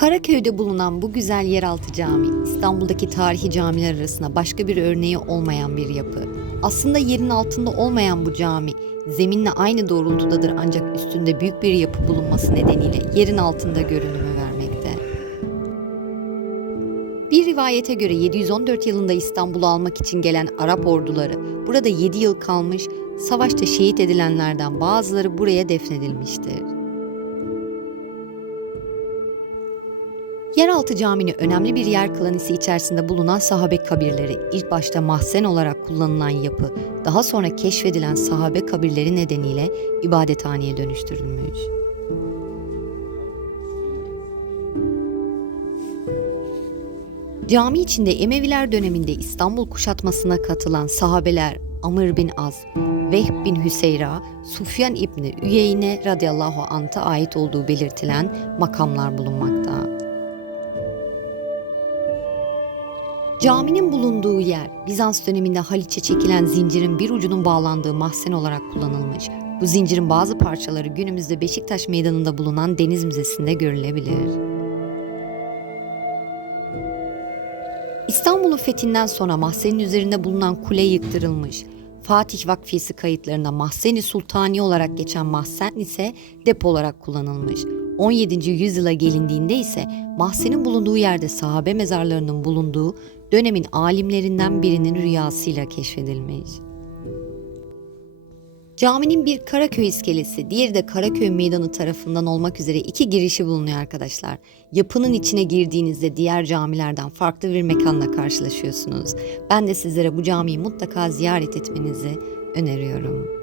Karaköy'de bulunan bu güzel yeraltı cami, İstanbul'daki tarihi camiler arasında başka bir örneği olmayan bir yapı. Aslında yerin altında olmayan bu cami, zeminle aynı doğrultudadır ancak üstünde büyük bir yapı bulunması nedeniyle yerin altında görünümü vermekte. Bir rivayete göre 714 yılında İstanbul'u almak için gelen Arap orduları burada 7 yıl kalmış, savaşta şehit edilenlerden bazıları buraya defnedilmiştir. Yeraltı camini önemli bir yer kılan ise içerisinde bulunan sahabe kabirleri, ilk başta mahzen olarak kullanılan yapı, daha sonra keşfedilen sahabe kabirleri nedeniyle ibadethaneye dönüştürülmüş. Cami içinde Emeviler döneminde İstanbul kuşatmasına katılan sahabeler Amr bin Az, Vehb bin Hüseyra, Sufyan İbni Üyeyne radıyallahu anh'a ait olduğu belirtilen makamlar bulunmakta. Caminin bulunduğu yer Bizans döneminde Haliç'e çekilen zincirin bir ucunun bağlandığı mahzen olarak kullanılmış. Bu zincirin bazı parçaları günümüzde Beşiktaş Meydanı'nda bulunan Deniz Müzesi'nde görülebilir. İstanbul'un fethinden sonra mahzenin üzerinde bulunan kule yıktırılmış. Fatih Vakfiyesi kayıtlarında Mahzeni Sultani olarak geçen mahzen ise depo olarak kullanılmış. 17. yüzyıla gelindiğinde ise mahzenin bulunduğu yerde sahabe mezarlarının bulunduğu dönemin alimlerinden birinin rüyasıyla keşfedilmiş. Caminin bir Karaköy iskelesi, diğeri de Karaköy Meydanı tarafından olmak üzere iki girişi bulunuyor arkadaşlar. Yapının içine girdiğinizde diğer camilerden farklı bir mekanla karşılaşıyorsunuz. Ben de sizlere bu camiyi mutlaka ziyaret etmenizi öneriyorum.